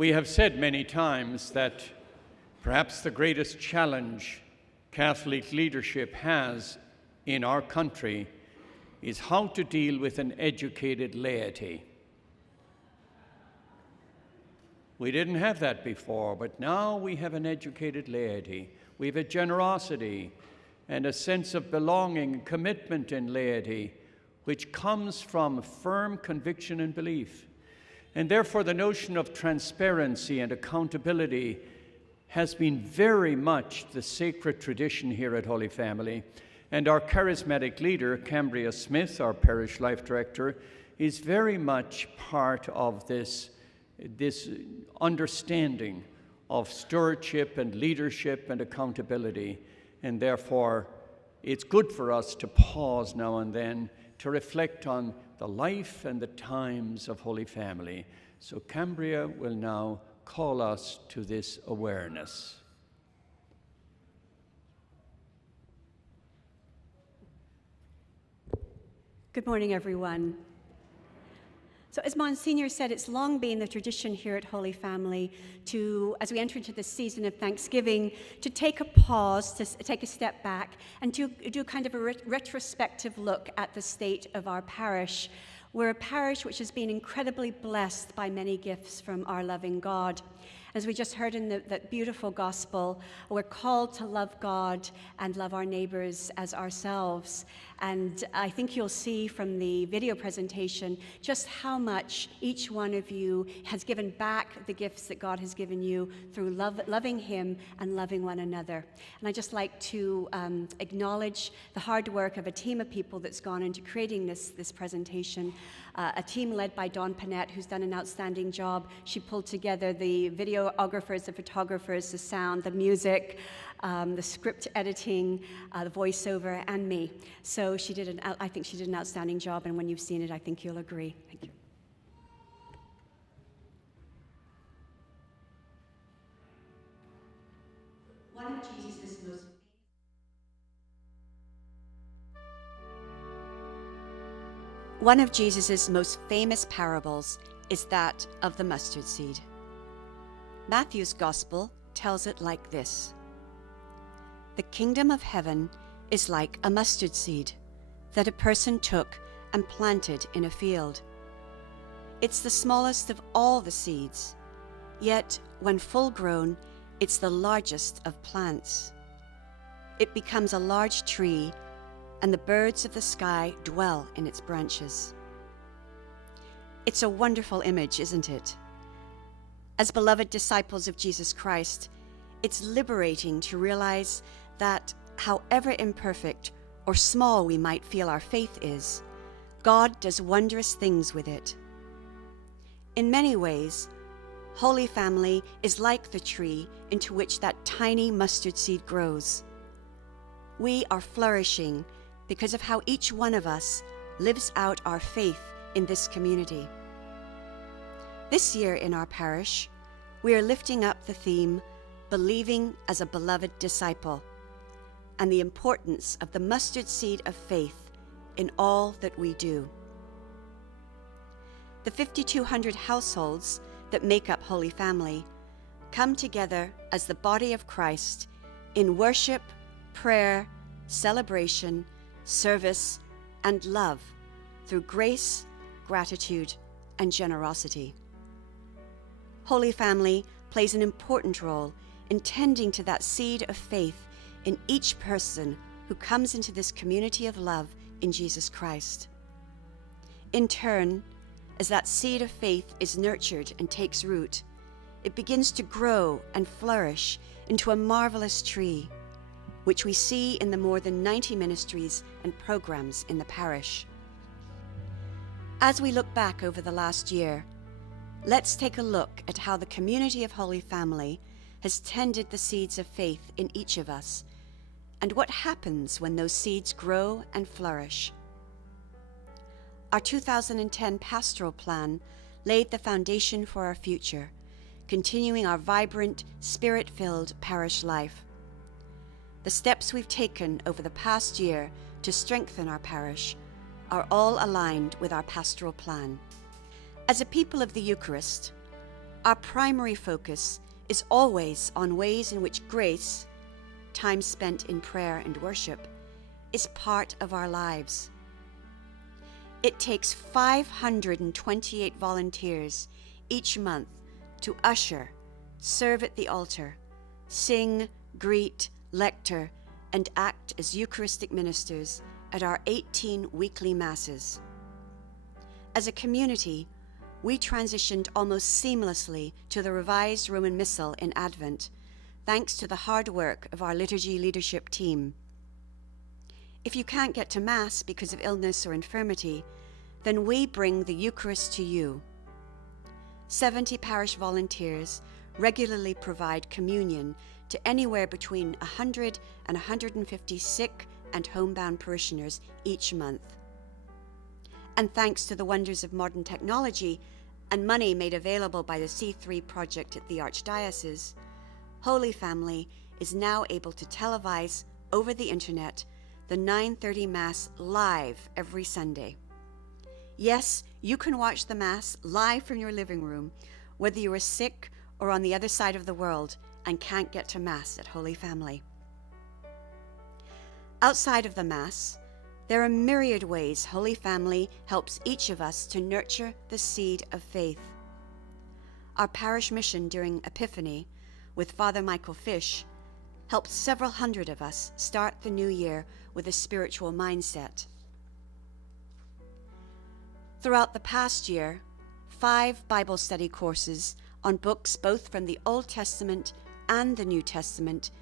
We have said many times that perhaps the greatest challenge Catholic leadership has in our country is how to deal with an educated laity. We didn't have that before, but now we have an educated laity. We have a generosity and a sense of belonging and commitment in laity, which comes from firm conviction and belief. And therefore, the notion of transparency and accountability has been very much the sacred tradition here at Holy Family. And our charismatic leader, Cambria Smith, our Parish Life Director, is very much part of this understanding of stewardship and leadership and accountability. And therefore, it's good for us to pause now and then to reflect on the life and the times of Holy Family. So Cambria will now call us to this awareness. Good morning, everyone. So as Monsignor said, it's long been the tradition here at Holy Family to, as we enter into the season of Thanksgiving, to take a pause, to take a step back, and to do kind of a retrospective look at the state of our parish. We're a parish which has been incredibly blessed by many gifts from our loving God. As we just heard in that beautiful gospel, we're called to love God and love our neighbors as ourselves. And I think you'll see from the video presentation just how much each one of you has given back the gifts that God has given you through loving Him and loving one another. And I'd just like to acknowledge the hard work of a team of people that's gone into creating this presentation. A team led by Dawn Panette, who's done an outstanding job. She pulled together the videographers, the photographers, the sound, the music, the script editing, the voiceover, and me. So I think she did an outstanding job, and when you've seen it, I think you'll agree. Thank you. One of Jesus' most famous parables is that of the mustard seed. Matthew's gospel tells it like this: "The kingdom of heaven is like a mustard seed that a person took and planted in a field. It's the smallest of all the seeds, yet when full grown, it's the largest of plants. It becomes a large tree, and the birds of the sky dwell in its branches." It's a wonderful image, isn't it? As beloved disciples of Jesus Christ, it's liberating to realize that however imperfect or small we might feel our faith is, God does wondrous things with it. In many ways, Holy Family is like the tree into which that tiny mustard seed grows. We are flourishing because of how each one of us lives out our faith in this community. This year in our parish, we are lifting up the theme, Believing as a Beloved Disciple, and the importance of the mustard seed of faith in all that we do. The 5,200 households that make up Holy Family come together as the body of Christ in worship, prayer, celebration, service, and love through grace, gratitude, and generosity. Holy Family plays an important role in tending to that seed of faith in each person who comes into this community of love in Jesus Christ. In turn, as that seed of faith is nurtured and takes root, it begins to grow and flourish into a marvelous tree, which we see in the more than 90 ministries and programs in the parish. As we look back over the last year, let's take a look at how the community of Holy Family has tended the seeds of faith in each of us, and what happens when those seeds grow and flourish. Our 2010 pastoral plan laid the foundation for our future, continuing our vibrant, spirit-filled parish life. The steps we've taken over the past year to strengthen our parish are all aligned with our pastoral plan. As a people of the Eucharist, our primary focus is always on ways in which grace, time spent in prayer and worship, is part of our lives. It takes 528 volunteers each month to usher, serve at the altar, sing, greet, lecture, and act as Eucharistic ministers at our 18 weekly Masses. As a community, we transitioned almost seamlessly to the Revised Roman Missal in Advent, thanks to the hard work of our liturgy leadership team. If you can't get to Mass because of illness or infirmity, then we bring the Eucharist to you. 70 parish volunteers regularly provide communion to anywhere between 100 and 150 sick and homebound parishioners each month. And thanks to the wonders of modern technology and money made available by the C3 project at the Archdiocese, Holy Family is now able to televise over the internet the 9:30 Mass live every Sunday. Yes, you can watch the Mass live from your living room, whether you are sick or on the other side of the world and can't get to Mass at Holy Family. Outside of the Mass, there are myriad ways Holy Family helps each of us to nurture the seed of faith. Our parish mission during Epiphany with Father Michael Fish helped several hundred of us start the new year with a spiritual mindset. Throughout the past year, 5 Bible study courses on books both from the Old Testament and the New Testament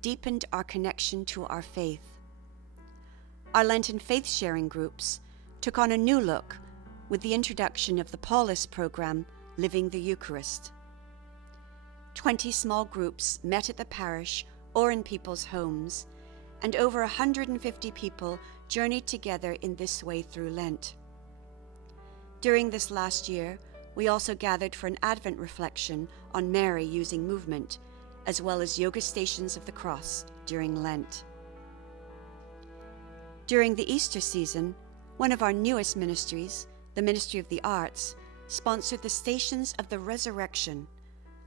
deepened our connection to our faith. Our Lenten faith-sharing groups took on a new look with the introduction of the Paulist program, Living the Eucharist. 20 small groups met at the parish or in people's homes, and over 150 people journeyed together in this way through Lent. During this last year, we also gathered for an Advent reflection on Mary using movement, as well as yoga stations of the cross during Lent. During the Easter season, one of our newest ministries, the Ministry of the Arts, sponsored the Stations of the Resurrection,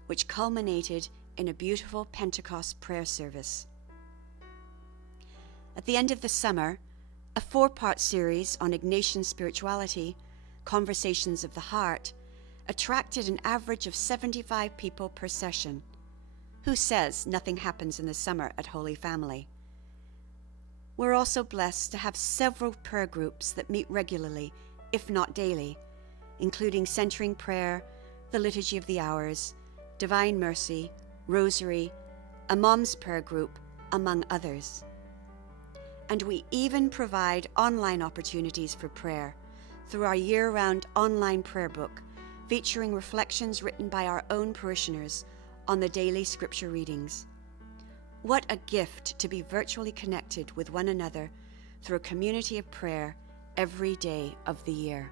which culminated in a beautiful Pentecost prayer service. At the end of the summer, a 4-part series on Ignatian spirituality, Conversations of the Heart, attracted an average of 75 people per session. Who says nothing happens in the summer at Holy Family? We're also blessed to have several prayer groups that meet regularly, if not daily, including Centering Prayer, the Liturgy of the Hours, Divine Mercy, Rosary, a Mom's Prayer Group, among others. And we even provide online opportunities for prayer through our year-round online prayer book, featuring reflections written by our own parishioners on the daily scripture readings. What a gift to be virtually connected with one another through a community of prayer every day of the year.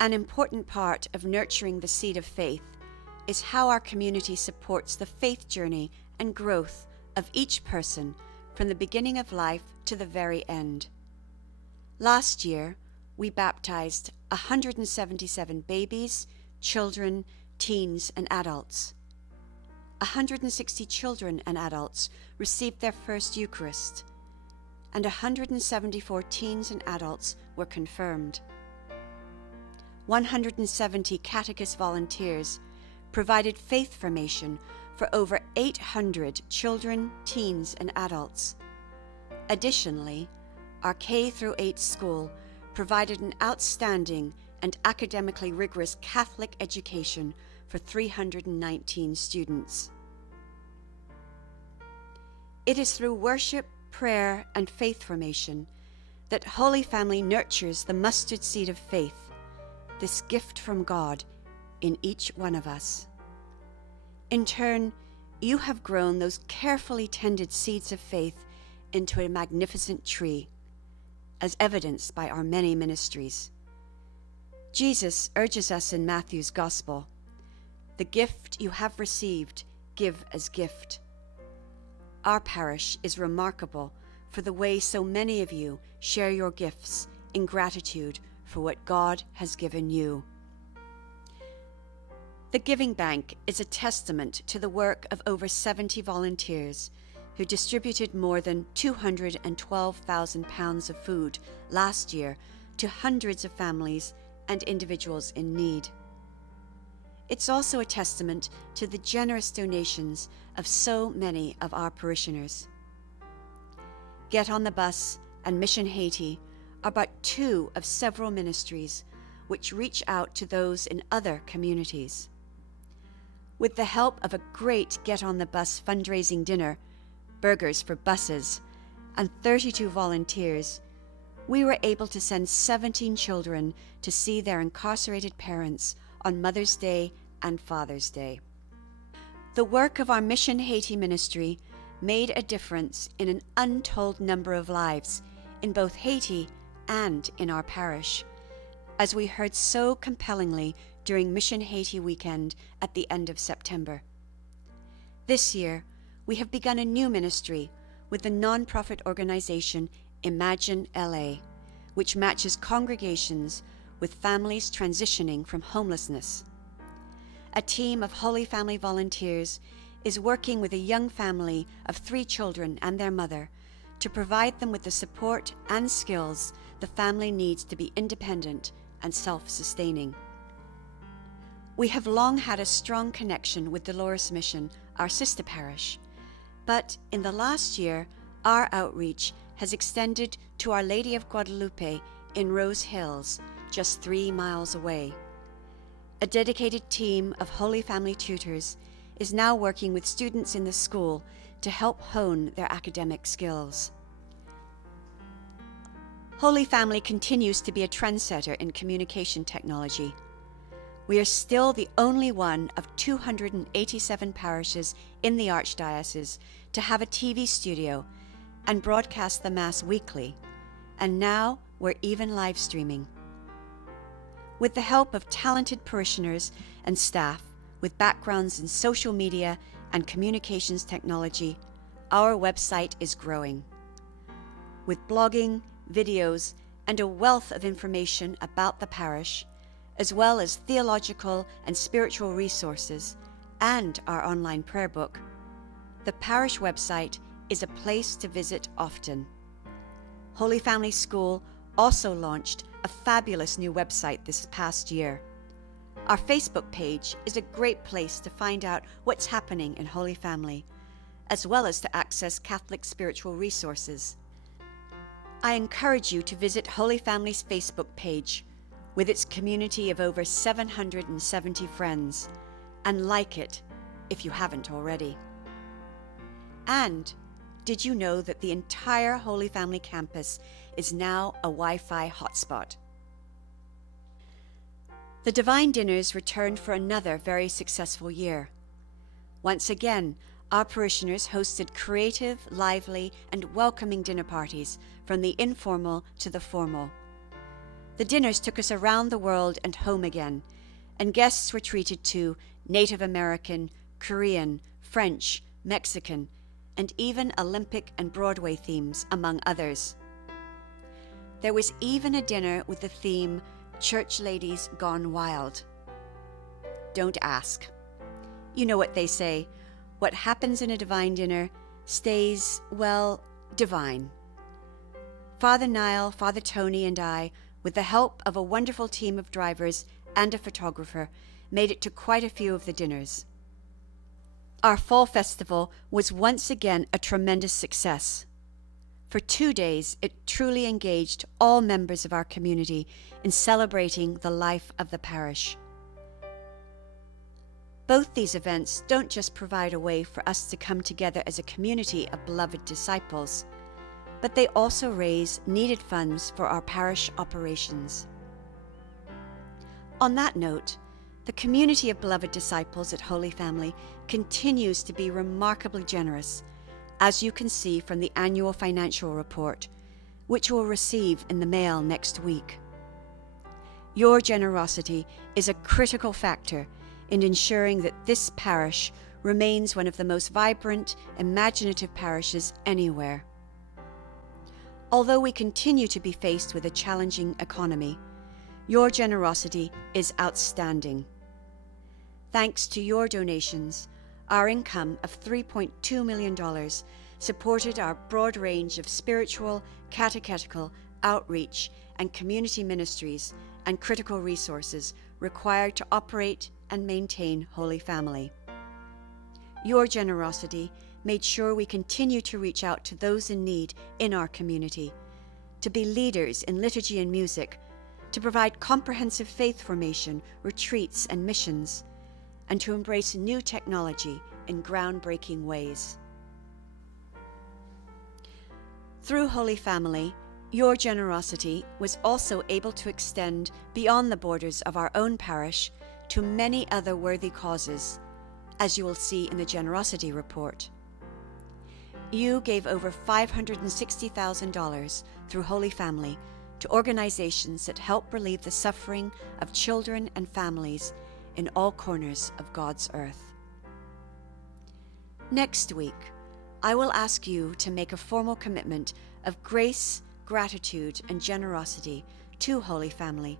An important part of nurturing the seed of faith is how our community supports the faith journey and growth of each person from the beginning of life to the very end. Last year, we baptized 177 babies, children, teens, and adults. 160 children and adults received their first Eucharist, and 174 teens and adults were confirmed. 170 catechist volunteers provided faith formation for over 800 children, teens, and adults. Additionally, our K-8 school provided an outstanding and academically rigorous Catholic education for 319 students. It is through worship, prayer, and faith formation that Holy Family nurtures the mustard seed of faith, this gift from God in each one of us. In turn, you have grown those carefully tended seeds of faith into a magnificent tree, as evidenced by our many ministries. Jesus urges us in Matthew's Gospel, "The gift you have received, give as gift." Our parish is remarkable for the way so many of you share your gifts in gratitude for what God has given you. The Giving Bank is a testament to the work of over 70 volunteers who distributed more than £212,000 of food last year to hundreds of families and individuals in need. It's also a testament to the generous donations of so many of our parishioners. Get on the Bus and Mission Haiti are but two of several ministries which reach out to those in other communities. With the help of a great Get on the Bus fundraising dinner, burgers for buses, and 32 volunteers, we were able to send 17 children to see their incarcerated parents on Mother's Day and Father's Day. The work of our Mission Haiti ministry made a difference in an untold number of lives in both Haiti and in our parish, as we heard so compellingly during Mission Haiti weekend at the end of September. This year, we have begun a new ministry with the non-profit organization Imagine LA, which matches congregations with families transitioning from homelessness. A team of Holy Family volunteers is working with a young family of 3 children and their mother to provide them with the support and skills the family needs to be independent and self-sustaining. We have long had a strong connection with Dolores Mission, our sister parish, but in the last year, our outreach has extended to Our Lady of Guadalupe in Rose Hills, just 3 miles away. A dedicated team of Holy Family tutors is now working with students in the school to help hone their academic skills. Holy Family continues to be a trendsetter in communication technology. We are still the only one of 287 parishes in the Archdiocese to have a TV studio and broadcast the Mass weekly, and now we're even live streaming. With the help of talented parishioners and staff with backgrounds in social media and communications technology, our website is growing. With blogging, videos, and a wealth of information about the parish, as well as theological and spiritual resources, and our online prayer book, the parish website is a place to visit often. Holy Family School also launched a fabulous new website this past year. Our Facebook page is a great place to find out what's happening in Holy Family, as well as to access Catholic spiritual resources. I encourage you to visit Holy Family's Facebook page with its community of over 770 friends, and like it if you haven't already. And did you know that the entire Holy Family campus is now a Wi-Fi hotspot? The Divine Dinners returned for another very successful year. Once again, our parishioners hosted creative, lively, and welcoming dinner parties from the informal to the formal. The dinners took us around the world and home again, and guests were treated to Native American, Korean, French, Mexican, and even Olympic and Broadway themes, among others. There was even a dinner with the theme Church Ladies Gone Wild. Don't ask. You know what they say, what happens in a divine dinner stays, well, divine. Father Niall, Father Tony, and I, with the help of a wonderful team of drivers and a photographer, made it to quite a few of the dinners. Our fall festival was once again a tremendous success. For 2 days, it truly engaged all members of our community in celebrating the life of the parish. Both these events don't just provide a way for us to come together as a community of beloved disciples, but they also raise needed funds for our parish operations. On that note, the community of beloved disciples at Holy Family continues to be remarkably generous, as you can see from the annual financial report, which we'll receive in the mail next week. Your generosity is a critical factor in ensuring that this parish remains one of the most vibrant, imaginative parishes anywhere. Although we continue to be faced with a challenging economy, your generosity is outstanding. Thanks to your donations, our income of $3.2 million supported our broad range of spiritual, catechetical, outreach, and community ministries and critical resources required to operate and maintain Holy Family. Your generosity made sure we continue to reach out to those in need in our community, to be leaders in liturgy and music, to provide comprehensive faith formation, retreats, and missions, and to embrace new technology in groundbreaking ways. Through Holy Family, your generosity was also able to extend beyond the borders of our own parish to many other worthy causes, as you will see in the generosity report. You gave over $560,000 through Holy Family to organizations that help relieve the suffering of children and families in all corners of God's earth. Next week, I will ask you to make a formal commitment of grace, gratitude, and generosity to Holy Family,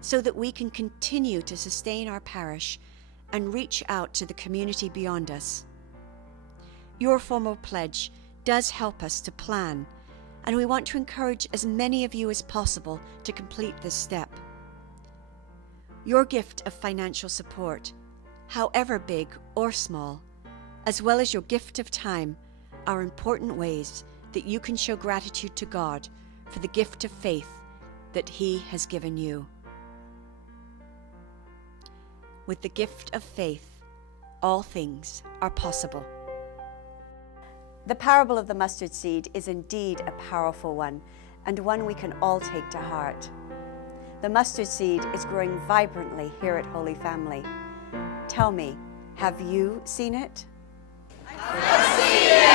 so that we can continue to sustain our parish and reach out to the community beyond us. Your formal pledge does help us to plan, and we want to encourage as many of you as possible to complete this step. Your gift of financial support, however big or small, as well as your gift of time, are important ways that you can show gratitude to God for the gift of faith that He has given you. With the gift of faith, all things are possible. The parable of the mustard seed is indeed a powerful one, and one we can all take to heart. The mustard seed is growing vibrantly here at Holy Family. Tell me, have you seen it? I've seen it!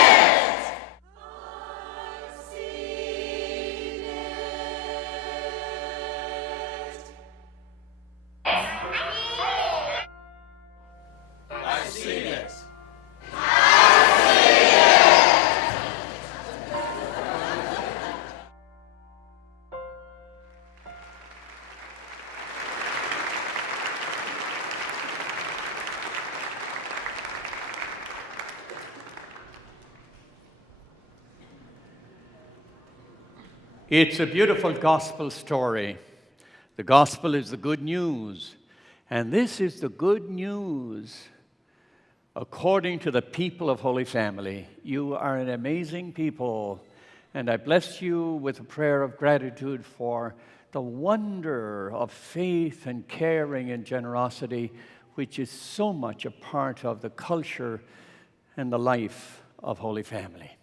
It's a beautiful gospel story. The gospel is the good news, and this is the good news. According to the people of Holy Family, you are an amazing people, and I bless you with a prayer of gratitude for the wonder of faith and caring and generosity, which is so much a part of the culture and the life of Holy Family.